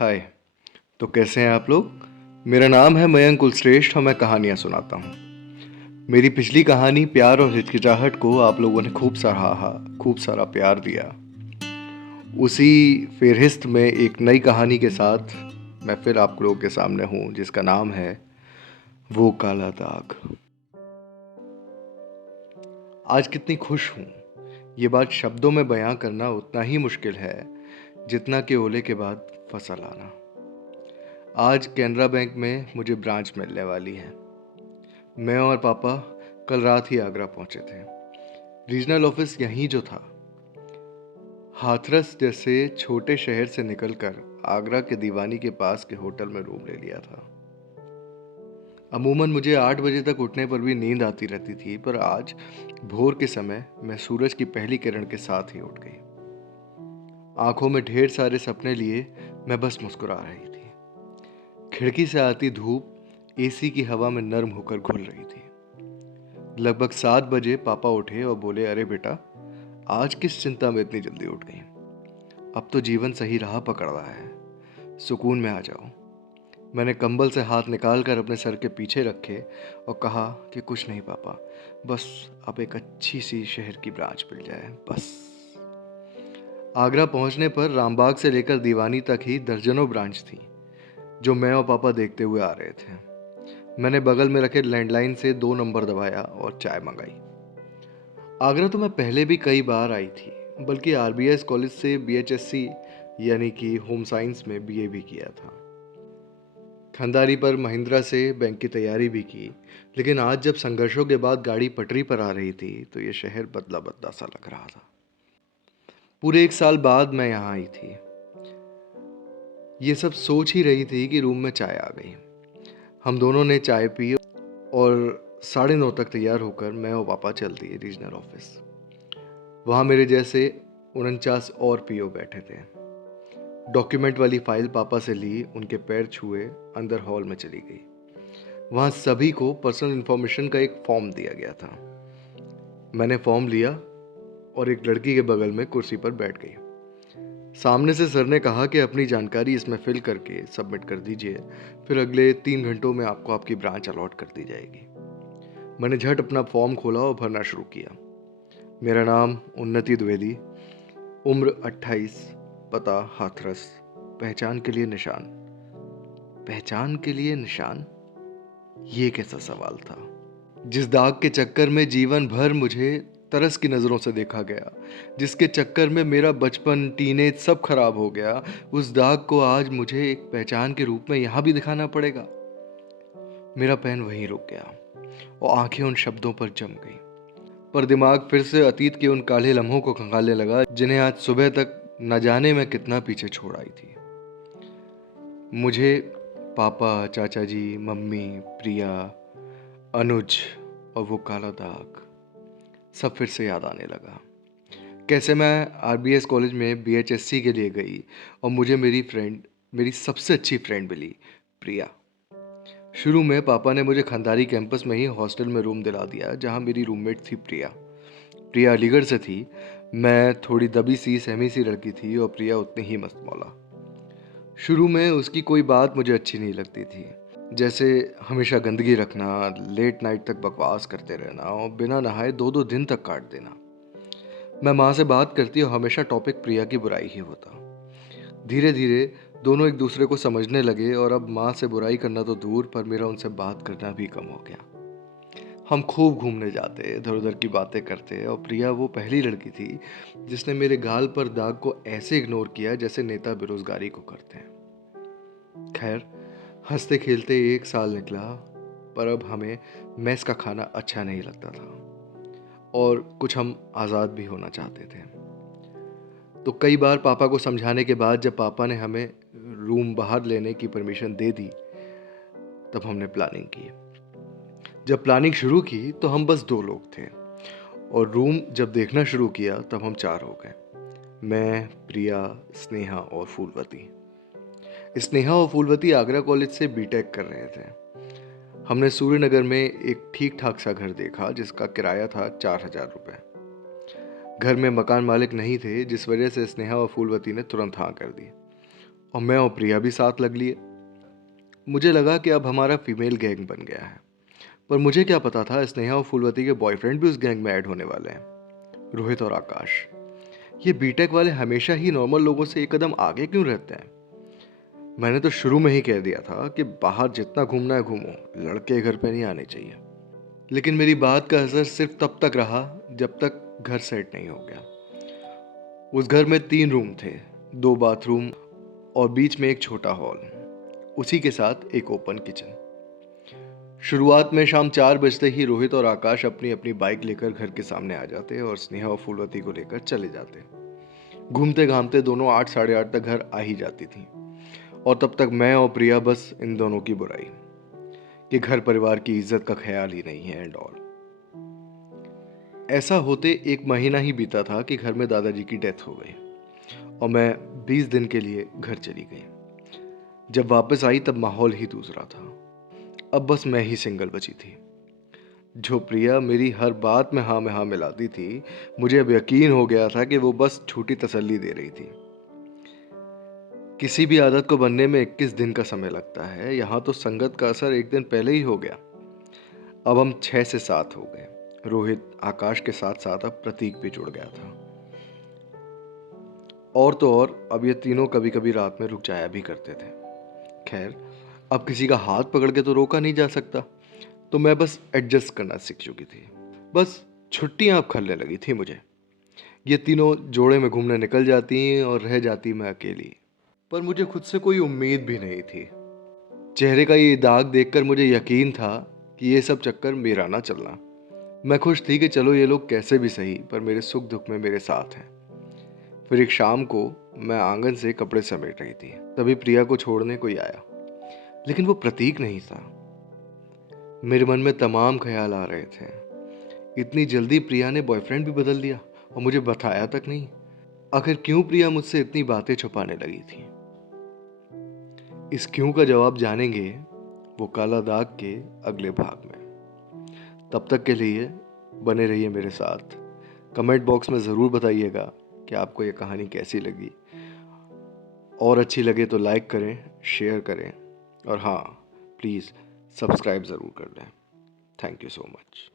हाय। तो कैसे हैं आप लोग। मेरा नाम है मयंक कुलश्रेष्ठ और मैं कहानियाँ सुनाता हूँ। मेरी पिछली कहानी प्यार और हिचकिचाहट को आप लोगों ने खूब सराहा, खूब सारा प्यार दिया। उसी फेहरिस्त में एक नई कहानी के साथ मैं फिर आप लोगों के सामने हूँ, जिसका नाम है वो काला दाग। आज कितनी खुश हूँ, ये बात शब्दों में बयां करना उतना ही मुश्किल है जितना कि ओले के बाद फसल आना। आज कैनरा बैंक में मुझे ब्रांच मिलने वाली है। मैं और पापा कल रात ही आगरा पहुंचे थे। रीजनल ऑफिस यहीं जो था। हाथरस जैसे छोटे शहर से निकलकर आगरा के दीवानी के पास के होटल में रूम ले लिया था। अमूमन मुझे 8 बजे तक उठने पर भी नींद आती रहती थी, पर आज भोर के समय मैं सूरज की पहली किरण के साथ ही उठ गई। आंखों में ढेर सारे सपने लिए मैं बस मुस्कुरा रही थी। खिड़की से आती धूप एसी की हवा में नर्म होकर घुल रही थी। लगभग 7 बजे पापा उठे और बोले, अरे बेटा, आज किस चिंता में इतनी जल्दी उठ गई। अब तो जीवन सही राह पकड़ रहा है, सुकून में आ जाओ। मैंने कंबल से हाथ निकालकर अपने सर के पीछे रखे और कहा कि कुछ नहीं पापा, बस अब एक अच्छी सी शहर की ब्रांच मिल जाए बस। आगरा पहुंचने पर रामबाग से लेकर दीवानी तक ही दर्जनों ब्रांच थी जो मैं और पापा देखते हुए आ रहे थे। मैंने बगल में रखे लैंडलाइन से 2 नंबर दबाया और चाय मंगाई। आगरा तो मैं पहले भी कई बार आई थी, बल्कि आरबीएस कॉलेज से बीएचएससी यानी कि होम साइंस में बीए भी किया था। खंडारी पर महिंद्रा से बैंक की तैयारी भी की, लेकिन आज जब संघर्षों के बाद गाड़ी पटरी पर आ रही थी तो ये शहर बदला बदला सा लग रहा था। पूरे 1 साल बाद मैं यहाँ आई थी। ये सब सोच ही रही थी कि रूम में चाय आ गई। हम दोनों ने चाय पी और 9:30 तक तैयार होकर मैं और पापा चल दिए रीजनल ऑफिस। वहाँ मेरे जैसे 49 और पीओ बैठे थे। डॉक्यूमेंट वाली फाइल पापा से ली, उनके पैर छुए, अंदर हॉल में चली गई। वहाँ सभी को पर्सनल इन्फॉर्मेशन का एक फॉर्म दिया गया था। मैंने फॉर्म लिया और एक लड़की के बगल में कुर्सी पर बैठ गई। सामने से सर ने कहा कि अपनी जानकारी इसमें फिल करके सबमिट कर दीजिए, फिर अगले 3 घंटों में आपको आपकी ब्रांच अलॉट कर दी जाएगी। मैंने झट अपना फॉर्म खोला और भरना शुरू किया। मेरा नाम उन्नति द्विवेदी, उम्र 28, पता हाथरस, पहचान के लिए निशान। पहचान के लिए निशान, ये कैसा सवाल था। जिस दाग के चक्कर में जीवन भर मुझे तरस की नज़रों से देखा गया, जिसके चक्कर में मेरा बचपन, टीनेज सब खराब हो गया, उस दाग को आज मुझे एक पहचान के रूप में यहाँ भी दिखाना पड़ेगा। मेरा पेन वहीं रुक गया और आंखें उन शब्दों पर जम गई। पर दिमाग फिर से अतीत के उन काले लम्हों को खंगालने लगा जिन्हें आज सुबह तक न जाने में कितना पीछे छोड़ आई थी। मुझे पापा, चाचा जी, मम्मी, प्रिया, अनुज और वो काला दाग सब फिर से याद आने लगा। कैसे मैं आरबीएस कॉलेज में बीएचएससी के लिए गई और मुझे मेरी सबसे अच्छी फ्रेंड मिली, प्रिया। शुरू में पापा ने मुझे खंडारी कैंपस में ही हॉस्टल में रूम दिला दिया, जहाँ मेरी रूममेट थी प्रिया। प्रिया अलीगढ़ से थी। मैं थोड़ी दबी सी सहमी सी लड़की थी और प्रिया उतनी ही मस्त मौला। शुरू में उसकी कोई बात मुझे अच्छी नहीं लगती थी, जैसे हमेशा गंदगी रखना, लेट नाइट तक बकवास करते रहना और बिना नहाए 2-2 दिन तक काट देना। मैं माँ से बात करती और हमेशा टॉपिक प्रिया की बुराई ही होता। धीरे धीरे दोनों एक दूसरे को समझने लगे और अब माँ से बुराई करना तो दूर, पर मेरा उनसे बात करना भी कम हो गया। हम खूब घूमने जाते, इधर उधर की बातें करते और प्रिया वो पहली लड़की थी जिसने मेरे गाल पर दाग को ऐसे इग्नोर किया जैसे नेता बेरोजगारी को करते हैं। खैर, हंसते खेलते 1 साल निकला, पर अब हमें मेस का खाना अच्छा नहीं लगता था और कुछ हम आज़ाद भी होना चाहते थे। तो कई बार पापा को समझाने के बाद जब पापा ने हमें रूम बाहर लेने की परमिशन दे दी, तब हमने प्लानिंग की। जब प्लानिंग शुरू की तो हम बस 2 लोग थे और रूम जब देखना शुरू किया तब हम 4 हो गए। मैं, प्रिया, स्नेहा और फूलवती। स्नेहा और फूलवती आगरा कॉलेज से बीटेक कर रहे थे। हमने सूर्यनगर में एक ठीक ठाक सा घर देखा जिसका किराया था 4,000 रुपये। घर में मकान मालिक नहीं थे, जिस वजह से स्नेहा और फूलवती ने तुरंत हाँ कर दी और मैं और प्रिया भी साथ लग लिए। मुझे लगा कि अब हमारा फीमेल गैंग बन गया है, पर मुझे क्या पता था स्नेहा और फूलवती के बॉयफ्रेंड भी उस गैंग में ऐड होने वाले हैं, रोहित और आकाश। ये बीटेक वाले हमेशा ही नॉर्मल लोगों से एक कदम आगे क्यों रहते हैं? मैंने तो शुरू में ही कह दिया था कि बाहर जितना घूमना है घूमो, लड़के घर पे नहीं आने चाहिए। लेकिन मेरी बात का असर सिर्फ तब तक रहा जब तक घर सेट नहीं हो गया। उस घर में 3 रूम थे, 2 बाथरूम और बीच में एक छोटा हॉल, उसी के साथ एक ओपन किचन। शुरुआत में शाम 4 बजते ही रोहित और आकाश अपनी अपनी बाइक लेकर घर के सामने आ जाते और स्नेहा और फूलवती को लेकर चले जाते। घूमते घामते दोनों 8 साढ़े 8 तक घर आ ही जाती थी, और तब तक मैं और प्रिया बस इन दोनों की बुराई कि घर परिवार की इज्जत का ख्याल ही नहीं है एंड ऑल। ऐसा होते 1 महीना ही बीता था कि घर में दादाजी की डेथ हो गई और मैं 20 दिन के लिए घर चली गई। जब वापस आई तब माहौल ही दूसरा था। अब बस मैं ही सिंगल बची थी। जो प्रिया मेरी हर बात में हाँ मिलाती थी, मुझे अब यकीन हो गया था कि वो बस झूठी तसल्ली दे रही थी। किसी भी आदत को बनने में 21 दिन का समय लगता है, यहाँ तो संगत का असर 1 दिन पहले ही हो गया। अब हम 6 से 7 हो गए। रोहित, आकाश के साथ साथ अब प्रतीक भी जुड़ गया था। और तो और अब ये तीनों कभी कभी रात में रुक जाया भी करते थे। खैर, अब किसी का हाथ पकड़ के तो रोका नहीं जा सकता, तो मैं बस एडजस्ट करना सीख चुकी थी। बस छुट्टियां अब खलने लगी थी मुझे। ये तीनों जोड़े में घूमने निकल जाती और रह जाती मैं अकेली। पर मुझे खुद से कोई उम्मीद भी नहीं थी। चेहरे का ये दाग देखकर मुझे यकीन था कि ये सब चक्कर मेरा ना चलना। मैं खुश थी कि चलो ये लोग कैसे भी सही, पर मेरे सुख दुख में मेरे साथ हैं। फिर एक शाम को मैं आंगन से कपड़े समेट रही थी, तभी प्रिया को छोड़ने कोई आया, लेकिन वो प्रतीक नहीं था। मेरे मन में तमाम ख्याल आ रहे थे। इतनी जल्दी प्रिया ने बॉयफ्रेंड भी बदल दिया और मुझे बताया तक नहीं। आखिर क्यों प्रिया मुझसे इतनी बातें छुपाने लगी थी? इस क्यों का जवाब जानेंगे वो काला दाग के अगले भाग में। तब तक के लिए बने रहिए मेरे साथ। कमेंट बॉक्स में ज़रूर बताइएगा कि आपको ये कहानी कैसी लगी, और अच्छी लगे तो लाइक करें, शेयर करें, और हाँ, प्लीज़ सब्सक्राइब ज़रूर कर लें। Thank you so much.